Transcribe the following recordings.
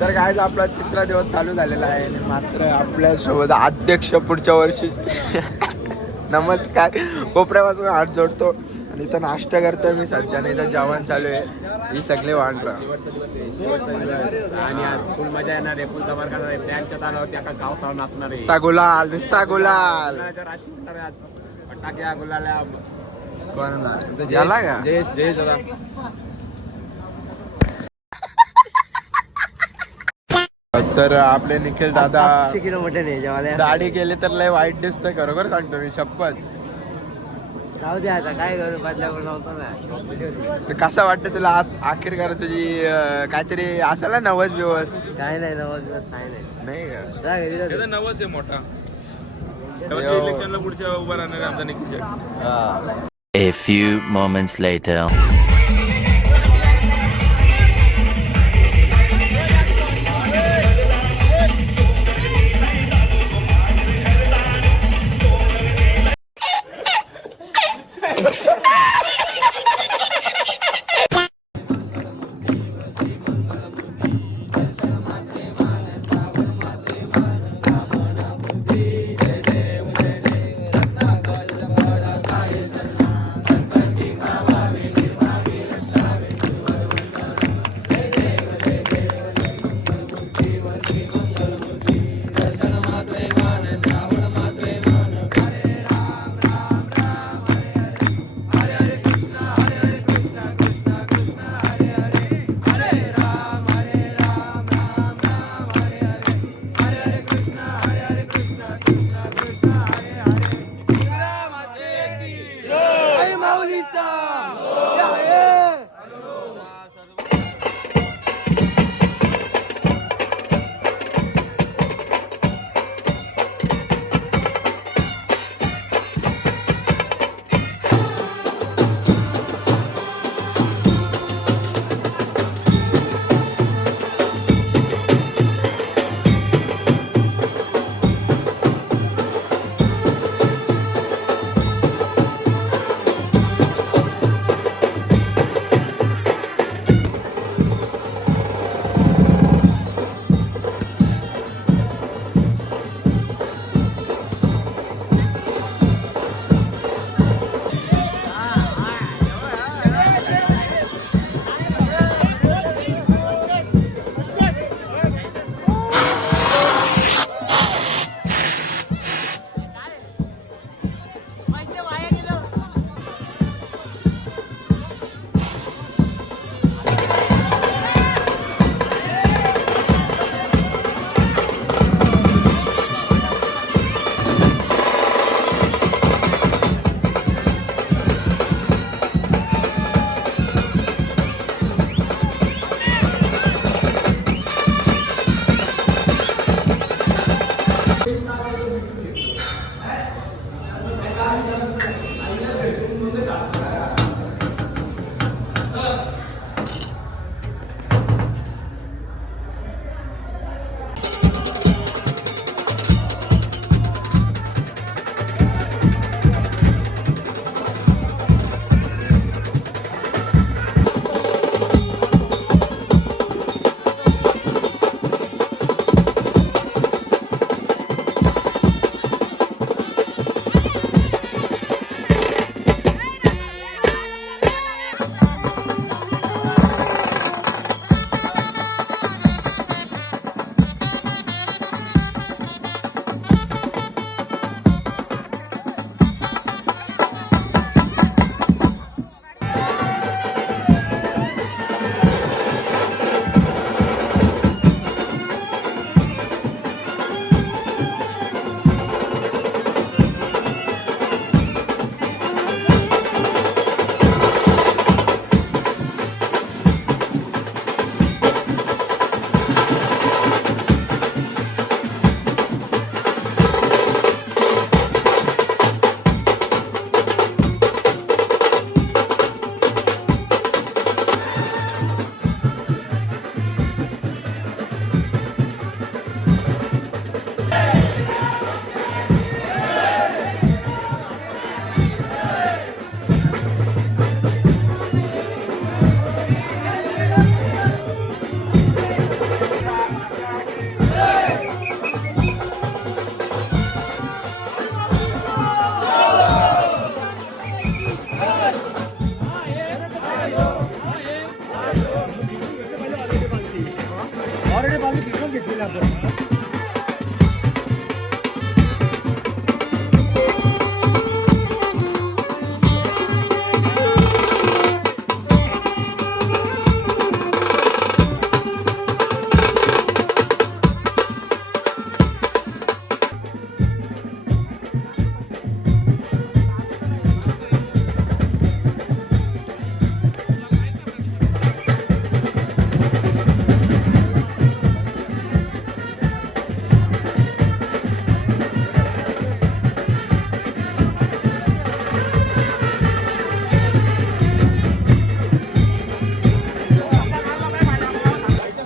तर काय आपला तिसरा दिवस चालू झालेला आहे आणि मात्र आपल्या सोबत अध्यक्ष पुढच्या वर्षी नमस्कार कोपऱ्यापासून हात जोडतो आणि इथं नाश्ता करतोय मी सध्या नाही इथं जेवण चालू आहे ही सगळे वांढरा शेवटचा दिवस आहे शेवटचा दिवस आणि आज फुल मजा येणार आहे फुल धमाल करणार आहे प्लॅनच्या तालावरती अख्खा गाव सावून असणार आहे निस्ता गुलाल निस्ता गुलाल राशी होणार आहे आज फटाक्या गुलाल्या कोण ना झाला का जयेश जयेश दादा तर आपले निखिल दादा 500 किलो मटन आहे जेवायला दाढी केली तर लय वाईट दिसतंय खरोखर सांगतो मी शपथ राहू दे आता काय करू बदल्यावर लावतो ना तर कसं वाटतं तुला अखेर करा तुझी काहीतरी असेल ना नवस बिवस काय नाही नवस काय नाही नाही का नवस आहे मोठा इलेक्शनला पुढच्या उभा राहणार आमचा निखिल हा. A few moments later.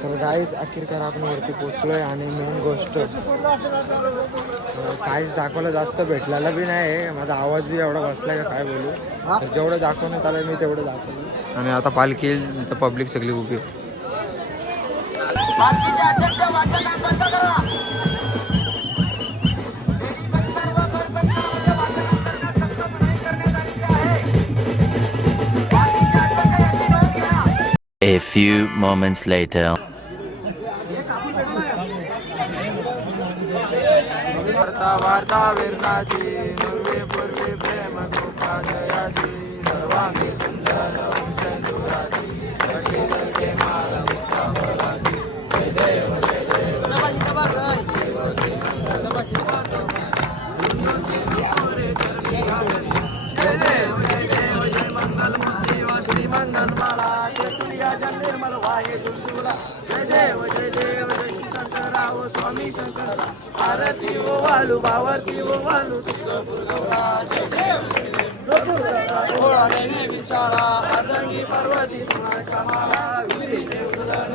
तर गाईज अखेरकार आपण वरती पोचलोय आणि मेन गोष्ट काहीच दाखवायला जास्त भेटलेला बी नाही. माझा आवाज बी एवढा बसलाय का काय बोलू. तर जेवढं दाखवण्यात आलं मी तेवढं दाखवलं. आणि आता पालखी इथं पब्लिक सगळी उभी आहे. A few moments later. वार्ता वार्ता विरणाची नुर्वे पूर्वी प्रेम कृपा जयाची सर्वांगी सुंदर सेंदुराची कटी दलके माल मुक्ता फलाची जय देव जय देव जय मंगल मूर्ती वा श्री मंगल माला तुलिया जन निर्मल वाहे झुंझुला जय देव जय देव जय श्री शंकराव स्वामी शंकर आरती ओ वालू भावती ओ वालू तुळजापूर गौरा जय देव ओळा देणे विचारा आदंगी पार्वती सुना कमाला विहिरीचे उदलन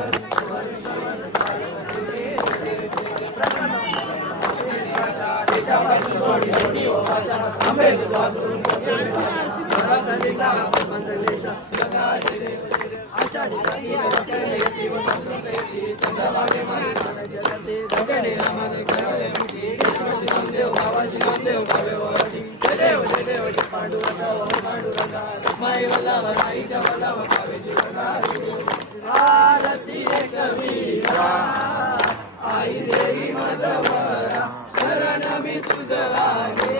आई देवी मधवरा शरण मी तुझ लागे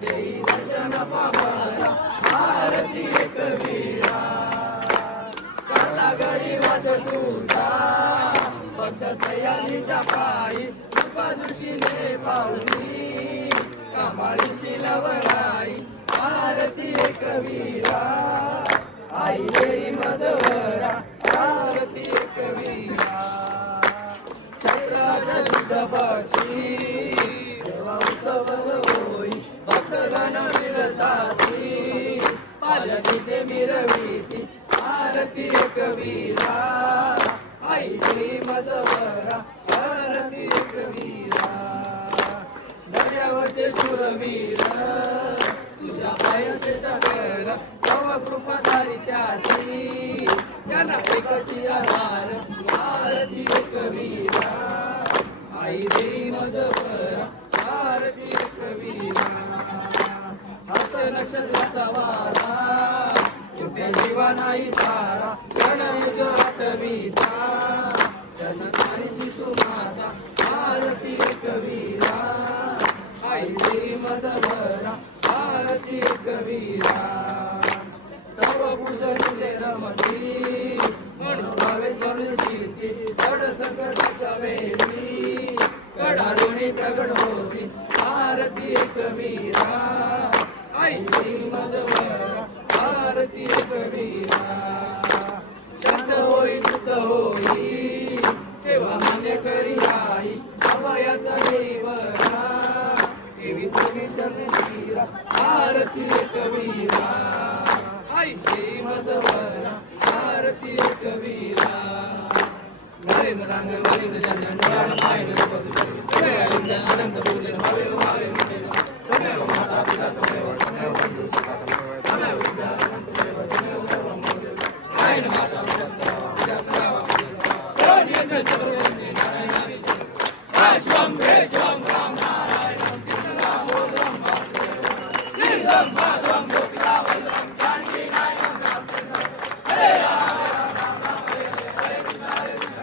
देई दर्शन पावरा आरती एक वीरा काला गडी वास तुझा भक्त सयानीच्या पायी कृपा दृष्टीने पावली सांभाळी शिलवराई आरती एक वीरा आई देई मधवरा आरती एक वीरा पक्षी देवा उत्सव होई भक्तगण मिळताती पालखीचे मिरविती आरती एक वीरा आई श्री मधवरा आरती एक वीरा दर्यावरचे शूरवीर तुझ्या पायाचे चाकर तव कृपा धारी त्याची त्यांना एकची आधार आरती एक वीरा आई देई मधवरा आरती एक वीरा हर्ष नक्षत्राचा वारा तुझ्या जीवा नाही तारा क्षण युजरात वीता जनतारी शिशु माता आरती एक वीरा आई देई मधवरा आरती एक वीरा तव पूजनुले रमती म्हणून भावे जरुशीती पड संकटाच्या वेळी कडारुणी प्रगट होती आरती एक वीरा आई देई मधवरा आरती एक वीरा शांत होई दुःख होई सेवा मान्य करी आई अभयाचा देवरा देवी तुम्ही चरणीरा आरती एक वीरा आई देई मधवरा आरती एक वीरा नरेंद्र रांग वरिंद जनन पुराण पायन अनंत बोले भावे भावे तमेव माता पिता तमेव तमेव बंधु सखा तमेव विद्या अनंत तमेव तमेव सर्वं मोदे आयन माता पिता पिता तमेव कोटि यज्ञ सर्वस्य नारायणानि राम राम नारायणं कृष्णं बोधं श्रीदं माधवं गोपिकावल्लभं जानकी नायकं हरे राम हरे राम हरे कृष्ण हरे कृष्ण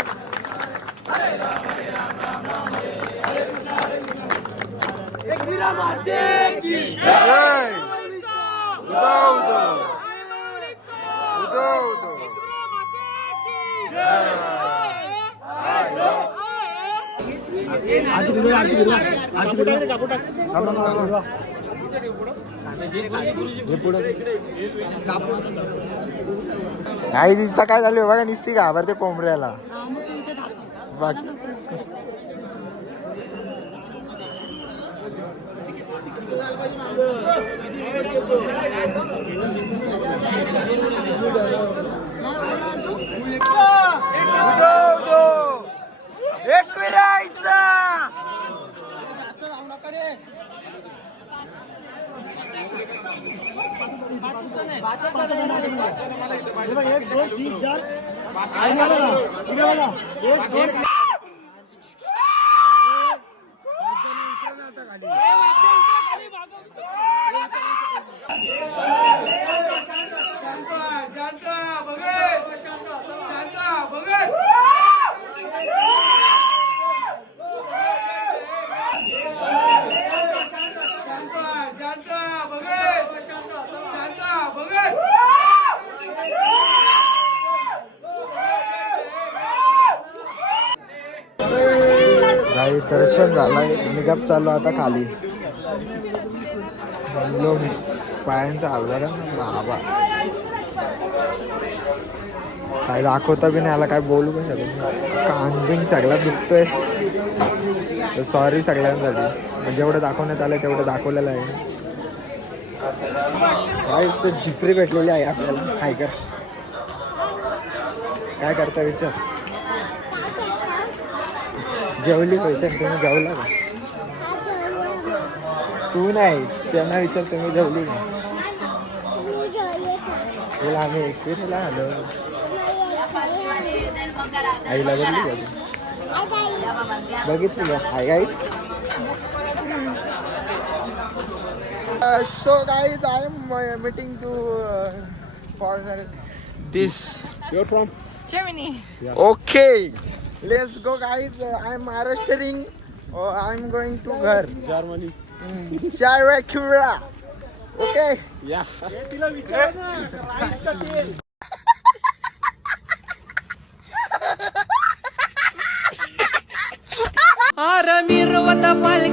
हरे राम इंदिरा माते की जय उदो उदो उदो उदो काही दिवसा काय झाले बघा निसती घाबरते कोंबड्याला बघ उदो उदो एक विरायचा काही दर्शन झालंय आणि गप चाललो आता खाली पायांचा हलवा का बाबा काय दाखवता बी नाही आला काय बोलू पण शकत कान बिन सगळा दुखतोय सॉरी सगळ्यांसाठी जेवढं दाखवण्यात आलंय तेवढं दाखवलेलं आहे काय झिपरी भेटलेली आहे आपल्याला हायकर काय करता विचार जेवली पाहिजे तुम्ही जेवला का तू नाही त्यांना विचार तुम्ही जेवली का तुला आम्ही एकविरीला आलो आईला बघली का बघितली का आई आई so guys I am meeting to for this You're from? Germany. okay let's go guys I'm registering I'm going to Ghar Germany. Sharakura okay Yeah. आर मिरवत पाल